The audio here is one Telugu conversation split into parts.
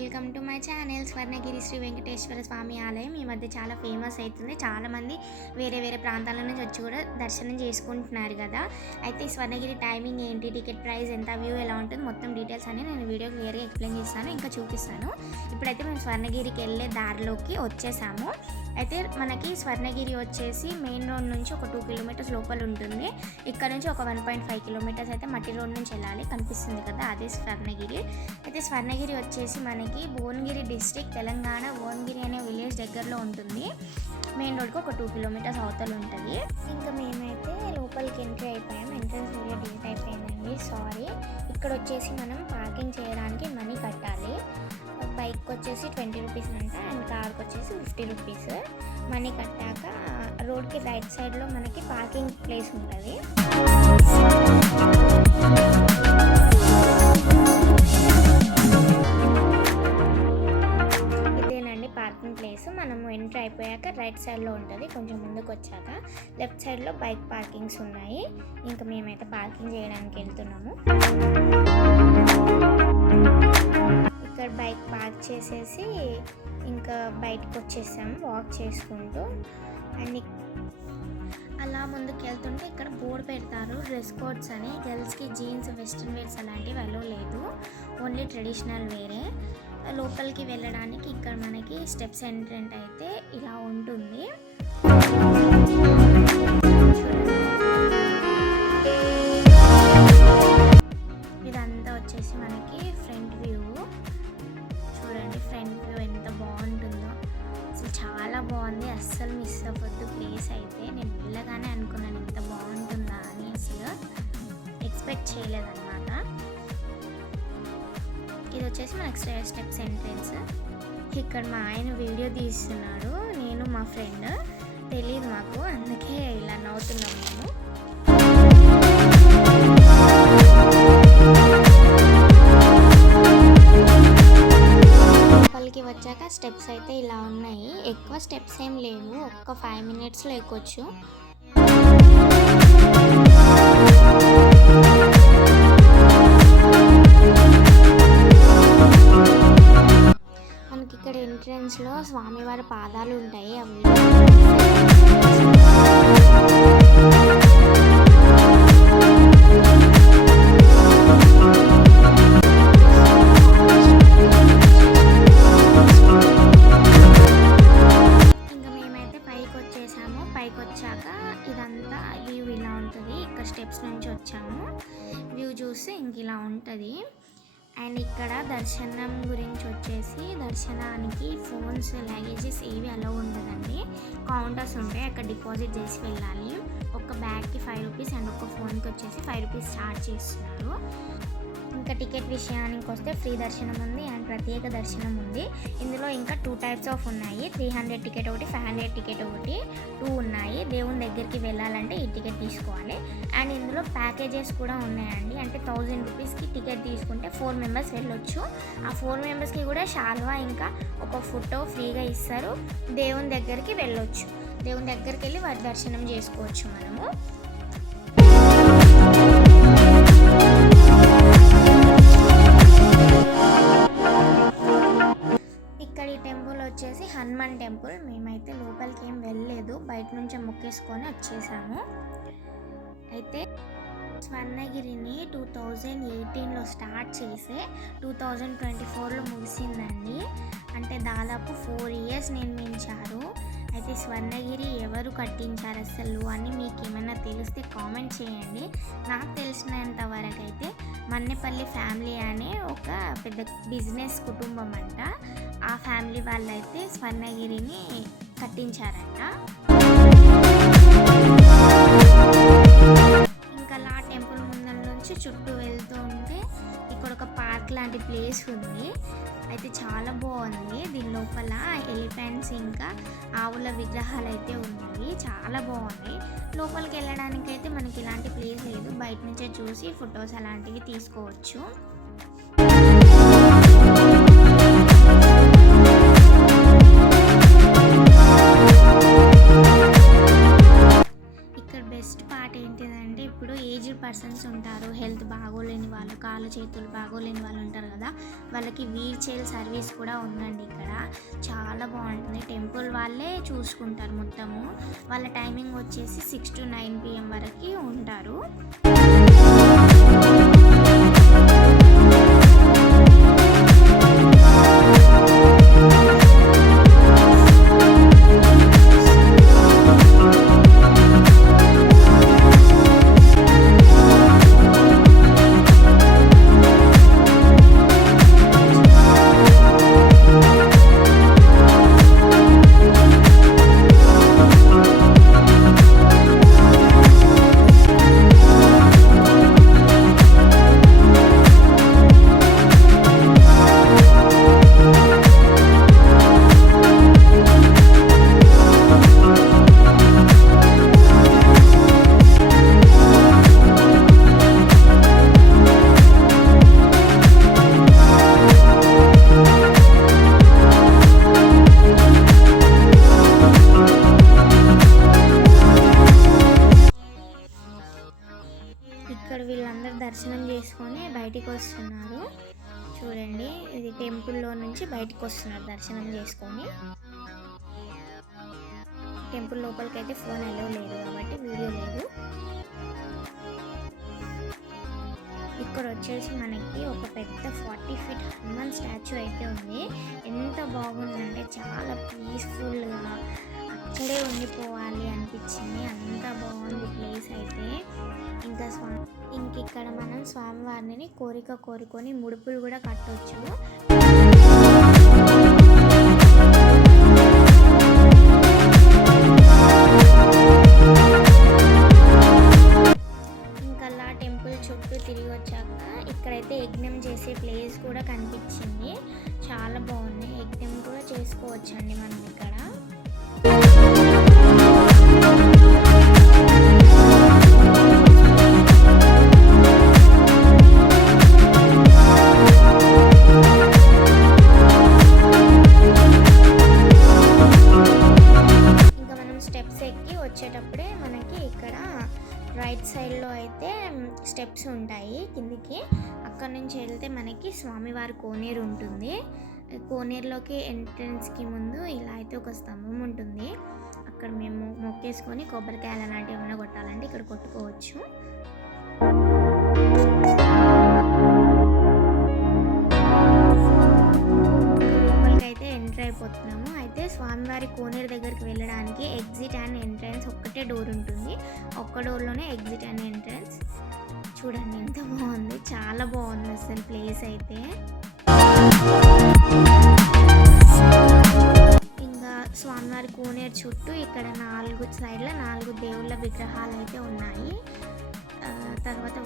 Welcome to my channel Swarnagiri Sri Venkateswara Swamy ఆలయం ఈ మధ్య చాలా ఫేమస్ అవుతుంది. చాలామంది వేరే ప్రాంతాల నుంచి వచ్చి కూడా దర్శనం చేసుకుంటున్నారు కదా. అయితే ఈ స్వర్ణగిరి టైమింగ్ ఏంటి, టికెట్ ప్రైస్ ఎంత, వ్యూ ఎలా ఉంటుంది, మొత్తం డీటెయిల్స్ అన్ని నేను వీడియో క్లియర్గా ఎక్స్ప్లెయిన్ చేస్తాను, ఇంకా చూపిస్తాను. ఇప్పుడైతే మేము స్వర్ణగిరికి వెళ్ళే దారిలోకి వచ్చేసాము. అయితే మనకి స్వర్ణగిరి వచ్చేసి మెయిన్ రోడ్ నుంచి ఒక 2 కిలోమీటర్స్ లోపల ఉంటుంది. ఇక్కడ నుంచి ఒక 1.5 కిలోమీటర్స్ అయితే మట్టి రోడ్ నుంచి వెళ్ళాలి. కనిపిస్తుంది కదా, అదే స్వర్ణగిరి. అయితే స్వర్ణగిరి వచ్చేసి మనకి భువనగిరి డిస్ట్రిక్ట్, తెలంగాణ భువనగిరి అనే విలేజ్ దగ్గరలో ఉంటుంది. మెయిన్ రోడ్కి ఒక 2 కిలోమీటర్స్ అవతల ఉంటుంది. ఇంకా మేమైతే లోపలికి ఎంట్రీ అయిపోయాం. ఎంట్రన్స్ వీడియో డిలీట్ అయిపోయిందండి, సారీ. ఇక్కడ వచ్చేసి మనం పార్కింగ్ చేయడానికి మనీ కట్టాలి. బైక్ వచ్చేసి 20 రూపీస్ అంట, అండ్ కార్కి వచ్చేసి 50 రూపీస్. మనీ కట్టాక రోడ్కి రైట్ సైడ్లో మనకి పార్కింగ్ ప్లేస్ ఉంటుంది. ఇదేనండి పార్కింగ్ ప్లేస్. మనము ఎంటర్ అయిపోయాక రైట్ సైడ్లో ఉంటుంది. కొంచెం ముందుకు వచ్చాక లెఫ్ట్ సైడ్లో బైక్ పార్కింగ్స్ ఉన్నాయి. ఇంకా మేమైతే పార్కింగ్ చేయడానికి వెళ్తున్నాము. ఇక్కడ బైక్ పార్క్ చేసేసి ఇంకా బయటకు వచ్చేసాము వాక్ చేసుకుంటూ. అండ్ అలా ముందుకు వెళ్తుంటే ఇక్కడ బోర్డు పెడతారు, డ్రెస్ కోడ్స్ అని. గర్ల్స్కి జీన్స్, వెస్ట్రన్ వేర్స్ అలాంటివి అలో లేదు, ఓన్లీ ట్రెడిషనల్ వేరే. లోపలికి వెళ్ళడానికి ఇక్కడ మనకి స్టెప్స్ ఎంట్రెంట్ అయితే ఇలా ఉంటుంది. ఇదంతా వచ్చేసి మనకి ఫ్రంట్ వ్యూ. చూడండి ఫ్రంట్ వ్యూ ఎంత బాగుంటుందో, అసలు చాలా బాగుంది. అస్సలు మిస్ అవ్వద్దు ప్లేస్ అయితే. నేను వెళ్ళగానే అనుకున్నాను ఎంత బాగుంటుందా అని, అసలు ఎక్స్పెక్ట్ చేయలేదన్నమాట. ఇది వచ్చేసి మనకి స్టెప్స్ ఎంట్రెన్స్. ఇక్కడ మా ఆయన వీడియో తీస్తున్నాడు, నేను మా ఫ్రెండ్. తెలియదు మాకు, అందుకే ఇలా నవ్వుతున్నాం మేము. లోపలికి వచ్చాక స్టెప్స్ అయితే ఇలా ఉన్నాయి. ఎక్కువ స్టెప్స్ ఏం లేవు, ఒక్క 5 మినిట్స్లో ఎక్కొచ్చు. మనకి ఇక్కడ ఎంట్రన్స్లో స్వామివారి పాదాలు ఉంటాయి. అవి ఇదంతా వ్యూ ఇలా ఉంటుంది. ఇక్కడ స్టెప్స్ నుంచి వచ్చాము, వ్యూ చూస్తే ఇంక ఇలా ఉంటుంది. అండ్ ఇక్కడ దర్శనం గురించి వచ్చేసి దర్శనానికి ఫోన్స్, లగేజెస్ ఏవి అలా ఉండదండి. కౌంటర్స్ ఉంటాయి, అక్కడ డిపాజిట్ చేసి వెళ్ళాలి. ఒక బ్యాగ్కి 5 రూపీస్ అండ్ ఒక ఫోన్కి వచ్చేసి 5 రూపీస్ ఛార్జ్ చేస్తున్నారు. ఇంకా టికెట్ విషయానికి వస్తే ఫ్రీ దర్శనం ఉంది అండ్ ప్రత్యేక దర్శనం ఉంది. ఇందులో ఇంకా 2 టైప్స్ ఆఫ్ ఉన్నాయి. 300 టికెట్ ఒకటి, 500 టికెట్ ఒకటి, 2 ఉన్నాయి. దేవుని దగ్గరికి వెళ్ళాలంటే ఈ టికెట్ తీసుకోవాలి. అండ్ ఇందులో ప్యాకేజెస్ కూడా ఉన్నాయండి. అంటే 1000 రూపీస్కి టికెట్ తీసుకుంటే 4 మెంబర్స్ వెళ్ళొచ్చు. ఆ 4 మెంబర్స్కి కూడా శాల్వా ఇంకా ఒక ఫోటో ఫ్రీగా ఇస్తారు. దేవుని దగ్గరికి వెళ్ళొచ్చు. దేవుని దగ్గరికి వెళ్ళి వారి దర్శనం చేసుకోవచ్చు మనము. వచ్చేసి హనుమాన్ టెంపుల్. మేమైతే లోపలికి ఏం వెళ్ళలేదు, బయట నుంచే మొక్కేసుకొని వచ్చేసాము. అయితే స్వర్ణగిరిని 2018లో స్టార్ట్ చేసి 2024లో ముగిసిందండి. అంటే దాదాపు 4 ఇయర్స్ నిర్మించారు. అయితే స్వర్ణగిరి ఎవరు కట్టించారు అసలు అని మీకు ఏమైనా తెలిస్తే కామెంట్ చేయండి. నాకు తెలిసినంత వరకు అయితే మన్నెపల్లి ఫ్యామిలీ అనే ఒక పెద్ద బిజినెస్ కుటుంబం అంట. ఆ ఫ్యామిలీ వాళ్ళైతే స్వర్ణగిరిని కట్టించారంట. ఇంకా అలా టెంపుల్ ముందర నుంచి చుట్టూ వెళ్తూ ఉంటే ఇక్కడ ఒక పార్క్ లాంటి ప్లేస్ ఉంది. అయితే చాలా బాగుంది. దీని లోపల ఎలిఫెంట్స్ ఇంకా ఆవుల విగ్రహాలు అయితే ఉన్నాయి, చాలా బాగున్నాయి. లోపలికి వెళ్ళడానికి అయితే మనకి ఇలాంటి ప్లేస్ లేదు, బయట నుంచే చూసి ఫొటోస్ అలాంటివి తీసుకోవచ్చు. ఇక్కడ బెస్ట్ పార్ట్ ఏంటిదంటే ఇప్పుడు ఇప్పుడు ఏజ్డ్ పర్సన్స్ ఉంటారు, హెల్త్ బాగోలేని వాళ్ళు, కాళ్ళు చేతులు బాగోలేని వాళ్ళు ఉంటారు కదా, వాళ్ళకి వీల్ చైర్ సర్వీస్ కూడా ఉందండి ఇక్కడ. చాలా బాగుంటుంది. టెంపుల్ వాళ్ళే చూసుకుంటారు మొత్తము. వాళ్ళ టైమింగ్ వచ్చేసి 6 to 9 PM వరకు ఉంటారు. ఇక్కడ వీళ్ళందరూ దర్శనం చేసుకొని బయటికి వస్తున్నారు. చూడండి, ఇది టెంపుల్లో నుంచి బయటికి వస్తున్నారు దర్శనం చేసుకొని. టెంపుల్ లోపలికి అయితే ఫోన్ అలో లేదు కాబట్టి వీడియో లేదు. ఇక్కడ వచ్చేసి మనకి ఒక పెద్ద 40 feet హనుమాన్ స్టాచ్యూ అయితే ఉంది. ఎంత బాగుందంటే చాలా పీస్ఫుల్గా అక్కడే ఉండిపోవాలి అనిపించింది. అంత బాగుంది ప్లేస్ అయితే. ఇక్కడ మనం స్వామివారిని కోరిక కోరుకొని ముడుపులు కూడా కట్టొచ్చు. ఇంకా టెంపుల్ చుట్టూ తిరిగి వచ్చాక ఇక్కడైతే యజ్ఞం చేసే ప్లేస్ కూడా కనిపించింది. చాలా బాగుంది. యజ్ఞం కూడా చేసుకోవచ్చండి మనం ఇక్కడ. వచ్చేటప్పుడే మనకి ఇక్కడ రైట్ సైడ్లో అయితే స్టెప్స్ ఉంటాయి కిందికి. అక్కడ నుంచి వెళ్తే మనకి స్వామివారి కోనేరు ఉంటుంది. కోనేరులోకి ఎంట్రన్స్కి ముందు ఇలా అయితే ఒక స్తంభం ఉంటుంది. అక్కడ మేము మొక్కేసుకొని కొబ్బరికాయలు అలాంటివి ఏమైనా కొట్టాలంటే ఇక్కడ కొట్టుకోవచ్చు. లోపలికైతే ఎంటర్ అయిపోతున్నాము. అయితే స్వామివారి కోనేరు దగ్గరికి వెళ్ళడానికి ఎగ్జిట్ అండ్ ఎంట్రన్స్ ఒక్కటే డోర్ ఉంటుంది. ఒక్క డోర్లోనే ఎగ్జిట్ అండ్ ఎంట్రన్స్. చూడండి ఎంత బాగుంది, చాలా బాగుంది అసలు ప్లేస్ అయితే. ఇంకా స్వామివారి కోనేరు చుట్టూ ఇక్కడ 4 సైడ్ల 4 దేవుళ్ళ విగ్రహాలు అయితే ఉన్నాయి. తర్వాత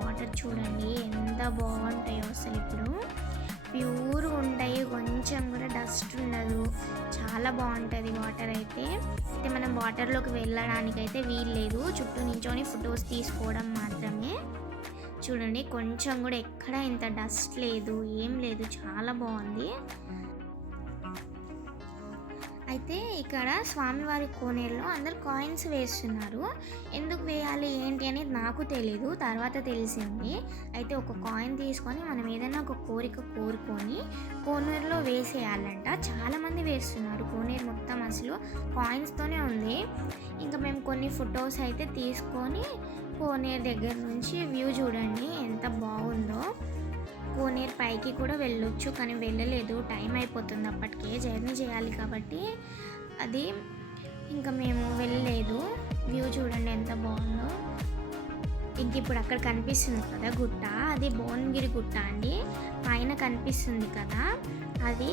వాటర్ చూడండి ఎంత బాగుంటాయో అసలు. ఇప్పుడు ప్యూర్గా ఉంటాయి, కొంచెం కూడా డస్ట్ ఉండదు. చాలా బాగుంటుంది వాటర్ అయితే. మనం వాటర్లోకి వెళ్ళడానికైతే వీలు లేదు, చుట్టూ నించొని ఫొటోస్ తీసుకోవడం మాత్రమే. చూడండి కొంచెం కూడా ఎక్కడ ఇంత డస్ట్ లేదు, ఏం లేదు, చాలా బాగుంది. అయితే ఇక్కడ స్వామివారి కోనేరులో అందరు కాయిన్స్ వేస్తున్నారు. ఎందుకు వేయాలి ఏంటి అనేది నాకు తెలీదు, తర్వాత తెలిసింది. అయితే ఒక కాయిన్ తీసుకొని మనం ఏదైనా ఒక కోరిక కోరుకొని కోనేరులో వేసేయాలంట. చాలామంది వేస్తున్నారు. కోనేరు మొత్తం అసలు కాయిన్స్తోనే ఉంది. ఇంకా మేము కొన్ని ఫొటోస్ అయితే తీసుకొని కోనేరు దగ్గర నుంచి వ్యూ చూడండి ఎంత బాగుందో. కోనేరు పైకి కూడా వెళ్ళొచ్చు, కానీ వెళ్ళలేదు, టైం అయిపోతుంది అప్పటికే, జర్నీ చేయాలి కాబట్టి అది ఇంకా మేము వెళ్ళలేదు. వ్యూ చూడండి ఎంత బాగుందో. ఇంక ఇప్పుడు అక్కడ కనిపిస్తుంది కదా గుట్ట, అది భువనగిరి గుట్ట అండి. పైన కనిపిస్తుంది కదా, అది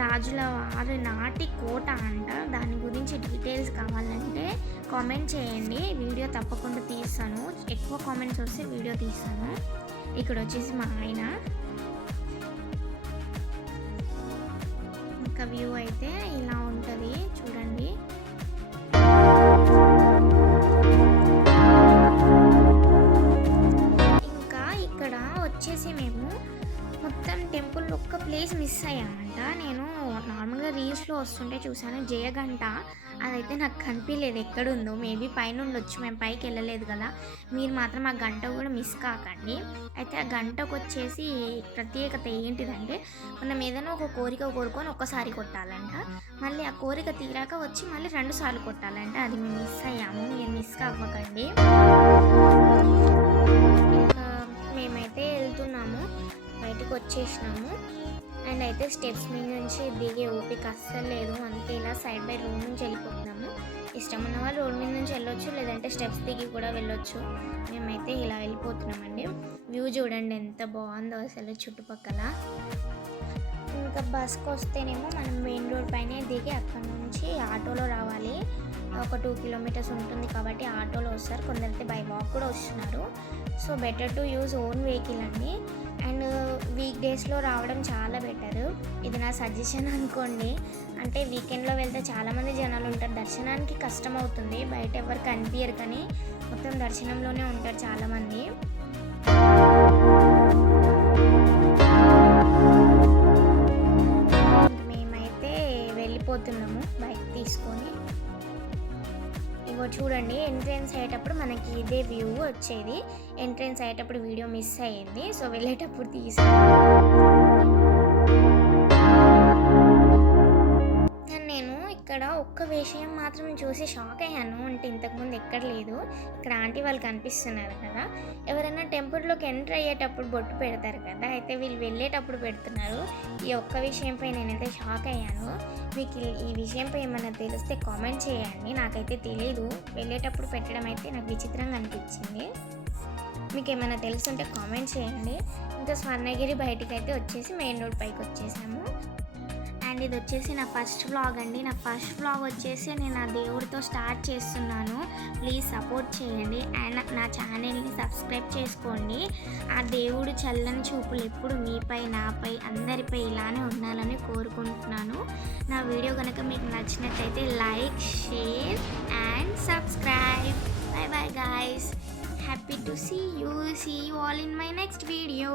రాజుల వారి నాటి కోట అంట. దాని గురించి డీటెయిల్స్ కావాలంటే కామెంట్ చేయండి, వీడియో తప్పకుండా తీస్తాను. ఎక్కువ కామెంట్స్ వస్తే వీడియో తీస్తాను. ఇక్కడ వచ్చేసి మా ఆయన. ఇంకా వ్యూ అయితే ఇలా ఉంటుంది చూడండి. ఇంకా ఇక్కడ వచ్చేసి మేము మొత్తం టెంపుల్ ఒక్క ప్లేస్ మిస్ అయ్యామంట. నేను నార్మల్‌గా రీల్స్‌లో వస్తుంటే చూసాను జయగంట. అదైతే నాకు కనిపియలేదు ఎక్కడుందో. మేబీ పైనుండొచ్చు. మేము పైకెళ్ళలేదు కదా! మీరు మాత్రం ఆ గంట కూడా మిస్ కాకండి. అయితే ఆ గంటకొచ్చేసి ప్రత్యేకత ఏంటిదంటే, మనం ఏదైనా ఒక కోరిక కోరుకొని ఒక్కసారి కొట్టాలంట. మళ్ళీ ఆ కోరిక తీరాక వచ్చి మళ్ళీ 2 సార్లు కొట్టాలంట. అది మేము మిస్ అయ్యాము. మీరు మిస్ అవ్వకండి. ఇంకా మేమైతే ఎళ్తున్నాము. బయటికొచ్చేసినాము. అండ్ అయితే స్టెప్స్ మీద నుంచి దిగే ఓపిక అస్సలు లేదు. అందుకే ఇలా సైడ్ బై రోడ్ నుంచి వెళ్ళిపోతున్నాము. ఇష్టం ఉన్న వాళ్ళు రోడ్ మీద నుంచి వెళ్ళొచ్చు, లేదంటే స్టెప్స్ దిగి కూడా వెళ్ళొచ్చు. మేమైతే ఇలా వెళ్ళిపోతున్నామండి. వ్యూ చూడండి ఎంత బాగుందో అసలు చుట్టుపక్కల. ఇంకా బస్కి వస్తేనేమో మనం మెయిన్ రోడ్ పైనే దిగి అక్కడ నుంచి ఆటోలో రావాలి. ఒక 2 కిలోమీటర్స్ ఉంటుంది కాబట్టి ఆటోలో వస్తారు. కొందరైతే బై వాక్ కూడా వస్తున్నారు. So better to use own vehicle అండి. అండ్ వీక్ డేస్లో రావడం చాలా బెటరు. ఇది నా సజెషన్ అనుకోండి. అంటే వీకెండ్లో వెళ్తే చాలామంది జనాలు ఉంటారు. దర్శనానికి కష్టం అవుతుంది. బయట ఎవరు కనిపించరు కానీ మొత్తం దర్శనంలోనే ఉంటారు చాలామంది. మేమైతే వెళ్ళిపోతున్నాము బైక్ తీసుకొని. ఇగో చూడండి, ఎంట్రన్స్ అయ్యేటప్పుడు మనకి ఇదే వ్యూ వచ్చేది. ఎంట్రన్స్ అయ్యేటప్పుడు వీడియో మిస్ అయ్యింది. సో వెళ్ళేటప్పుడు కానీ నేను ఇక్కడ ఒక్క విషయం మాత్రం చూసి షాక్ అయ్యాను. అంటే ఇంతకుముందు ఎక్కడ లేదు. ఇక్కడ ఆంటీ వాళ్ళు కనిపిస్తున్నారు కదా, ఎవరైనా టెంపుల్లోకి ఎంటర్ అయ్యేటప్పుడు బొట్టు పెడతారు కదా, అయితే వీళ్ళు వెళ్ళేటప్పుడు పెడుతున్నారు. ఈ ఒక్క విషయంపై నేనైతే షాక్ అయ్యాను. మీకు ఈ విషయంపై ఏమైనా తెలిస్తే కామెంట్ చేయండి. నాకైతే తెలీదు. వెళ్ళేటప్పుడు పెట్టడం అయితే నాకు విచిత్రంగా అనిపించింది. మీకు ఏమైనా తెలుసుంటే కామెంట్ చేయండి. ఇంకా స్వర్ణగిరి బయటికి అయితే వచ్చేసి మెయిన్ రోడ్ పైకి వచ్చేసాము. అండ్ ఇది వచ్చేసి నా ఫస్ట్ వ్లాగ్ అండి. నా ఫస్ట్ వ్లాగ్ వచ్చేసి నేను ఆ దేవుడితో స్టార్ట్ చేస్తున్నాను. ప్లీజ్ సపోర్ట్ చేయండి అండ్ నా ఛానల్ని సబ్స్క్రైబ్ చేసుకోండి. ఆ దేవుడు చల్లని చూపులు ఎప్పుడు మీపై, నాపై, అందరిపై ఇలానే ఉండాలని కోరుకుంటున్నాను. నా వీడియో కనుక మీకు నచ్చినట్లయితే like, share and subscribe. Bye bye guys. Happy to see you all in my next video.